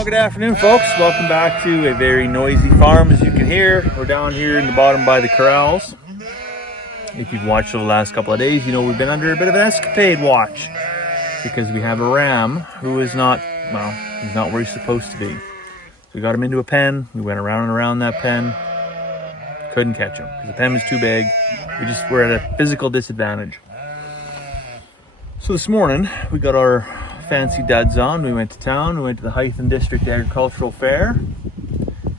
Well, good afternoon, folks. Welcome back to a very noisy farm. As you can hear, we're down here in the bottom by the corrals. If you've watched the last couple of days, you know we've been under a bit of an escapade watch because we have a ram who is not, well, he's not where he's supposed to be. So we got him into a pen. We went around and around that pen. Couldn't catch him because the pen was too big. We're at a physical disadvantage. So this morning we got our fancy duds on. We went to town. We went to the Hythen District Agricultural Fair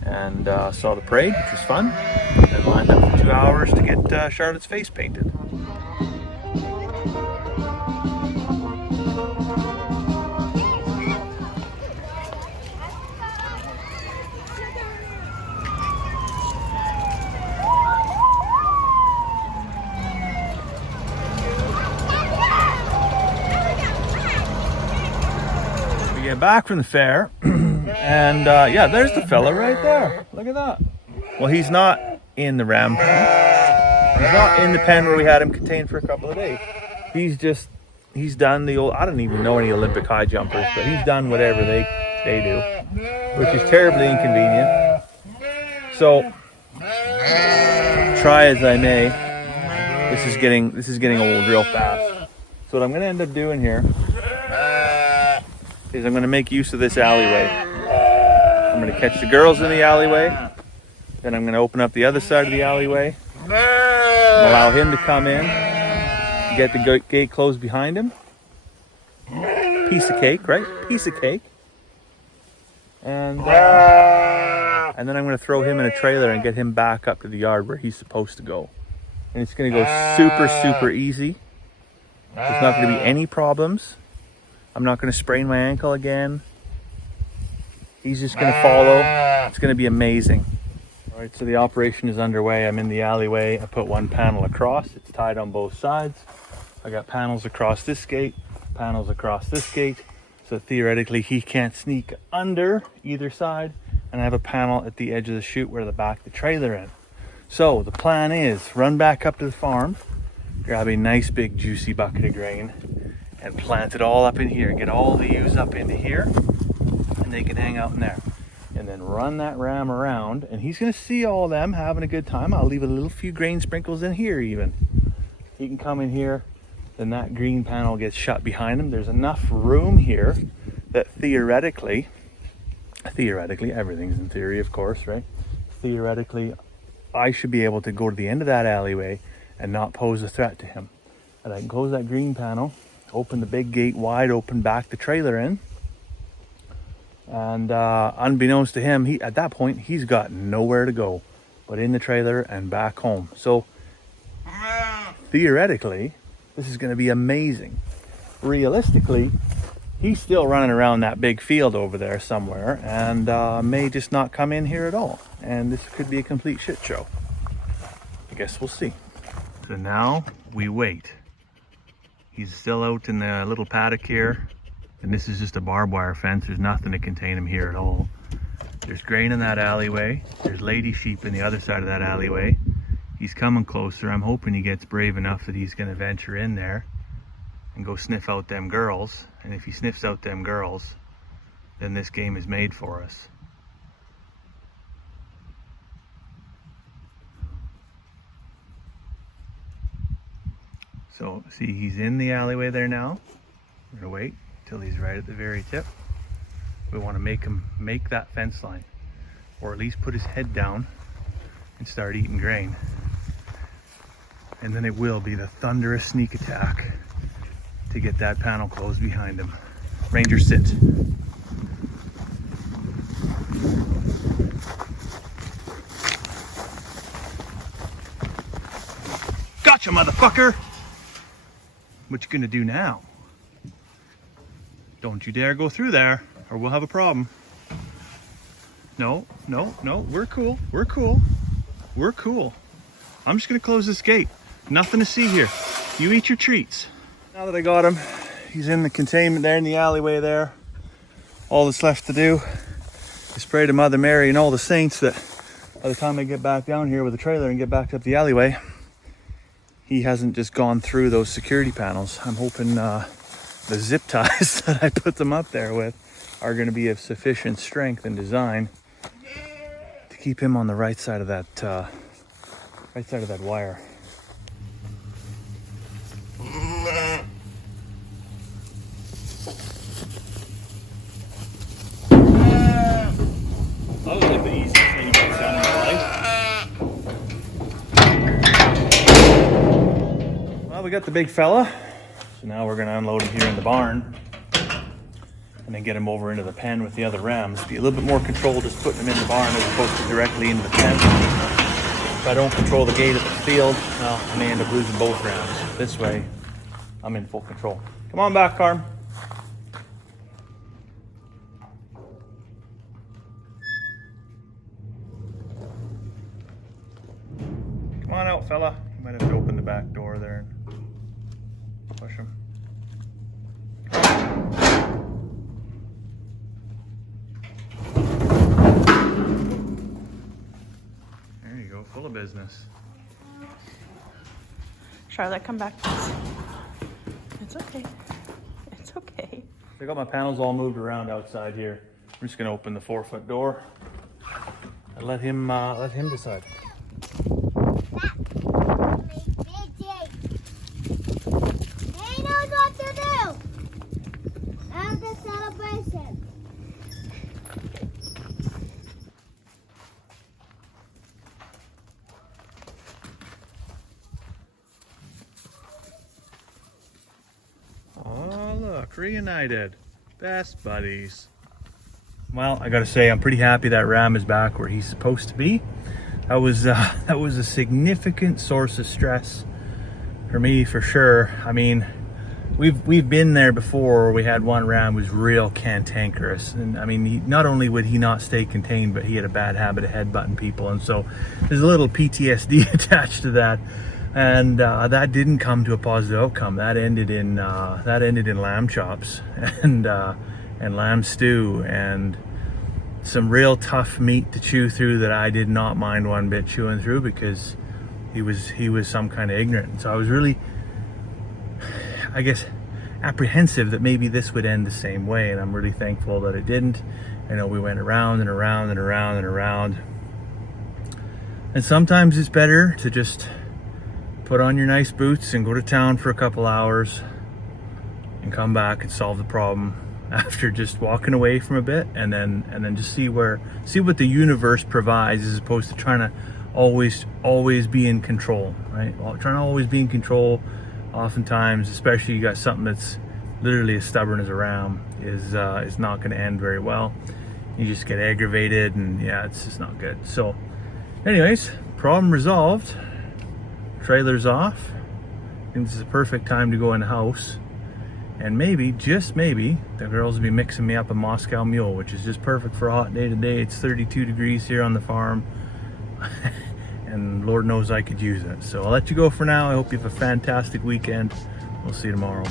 and saw the parade, which was fun. And lined up for 2 hours to get Charlotte's face painted. Get back from the fair and yeah, there's the fella right there. Look at that. Well, he's not in the ram pen. He's not in the pen where we had him contained for a couple of days. He's done the old, I don't even know any Olympic high jumpers, but he's done whatever they do, which is terribly inconvenient. So try as I may, this is getting old real fast. So what I'm going to end up doing here is I'm going to make use of this alleyway. I'm going to catch the girls in the alleyway, then I'm going to open up the other side of the alleyway, and allow him to come in, get the gate closed behind him. Piece of cake, right? Piece of cake. And then I'm going to throw him in a trailer and get him back up to the yard where he's supposed to go. And it's going to go super, super easy. There's not going to be any problems. I'm not going to sprain my ankle again. He's just going to follow. It's going to be amazing. All right, so the operation is underway. I'm in the alleyway. I put one panel across. It's tied on both sides. I got panels across this gate, panels across this gate. So theoretically, he can't sneak under either side. And I have a panel at the edge of the chute where the back the trailer in. So the plan is run back up to the farm, grab a nice big juicy bucket of grain, and plant it all up in here. Get all the ewes up into here, and they can hang out in there. And then run that ram around, and he's gonna see all of them having a good time. I'll leave a little few grain sprinkles in here even. He can come in here, then that green panel gets shut behind him. There's enough room here that theoretically, everything's in theory, of course, right? Theoretically, I should be able to go to the end of that alleyway and not pose a threat to him. And I can close that green panel, open the big gate wide open, back the trailer in, and unbeknownst to him, at that point he's got nowhere to go but in the trailer and back home. So theoretically this is going to be amazing. Realistically, he's still running around that big field over there somewhere and may just not come in here at all, and this could be a complete shit show. I guess we'll see. So now we wait. He's still out in the little paddock here, and this is just a barbed wire fence. There's nothing to contain him here at all. There's grain in that alleyway. There's lady sheep in the other side of that alleyway. He's coming closer. I'm hoping he gets brave enough that he's going to venture in there and go sniff out them girls. And if he sniffs out them girls, then this game is made for us. So see, he's in the alleyway there now. We're gonna wait till he's right at the very tip. We want to make him make that fence line, or at least put his head down and start eating grain. And then it will be the thunderous sneak attack to get that panel closed behind him. Ranger, sit. Gotcha, motherfucker! What you gonna do now? Don't you dare go through there or we'll have a problem. No, we're cool. I'm just gonna close this gate. Nothing to see here. You eat your treats. Now that I got him, he's in the containment there in the alleyway there. All that's left to do is pray to Mother Mary and all the saints that by the time I get back down here with the trailer and get back up the alleyway, he hasn't just gone through those security panels. I'm hoping the zip ties that I put them up there with are going to be of sufficient strength and design to keep him on the right side of that wire. That was like the easiest thing I've done in my life. Well, we got the big fella, so now we're going to unload him here in the barn and then get him over into the pen with the other rams. Be a little bit more control just putting him in the barn as opposed to directly into the pen. If I don't control the gate of the field, well, I may end up losing both rams. This way, I'm in full control. Come on back, Carm. Come on out, fella. You might have to open the back door there and push him. There you go, full of business. Charlotte, come back, please. It's okay. It's okay. I got my panels all moved around outside here. I'm just gonna open the 4-foot door and let him decide. He knows what to do. Now the celebration. Oh, look, reunited. Best buddies. Well, I gotta say, I'm pretty happy that ram is back where he's supposed to be. That was a significant source of stress for me, for sure. I mean, we've been there before. We had one ram who was real cantankerous, and I mean, not only would he not stay contained, but he had a bad habit of headbutting people, and so there's a little PTSD attached to that. And that didn't come to a positive outcome. That ended in lamb chops and lamb stew and some real tough meat to chew through that I did not mind one bit chewing through, because he was some kind of ignorant. So I was really, I guess, apprehensive that maybe this would end the same way, and I'm really thankful that it didn't. You know, we went around and around and around and around, and sometimes it's better to just put on your nice boots and go to town for a couple hours and come back and solve the problem after just walking away from a bit, and then just see what the universe provides, as opposed to trying to always be in control, right? Well, trying to always be in control, oftentimes, especially you got something that's literally as stubborn as a ram, is not going to end very well. You just get aggravated, and yeah, it's just not good. So anyways, problem resolved. Trailer's off. I think this is a perfect time to go in the house, and maybe, just maybe, the girls will be mixing me up a Moscow Mule, which is just perfect for a hot day today. It's 32 degrees here on the farm, and Lord knows I could use it. So I'll let you go for now. I hope you have a fantastic weekend. We'll see you tomorrow.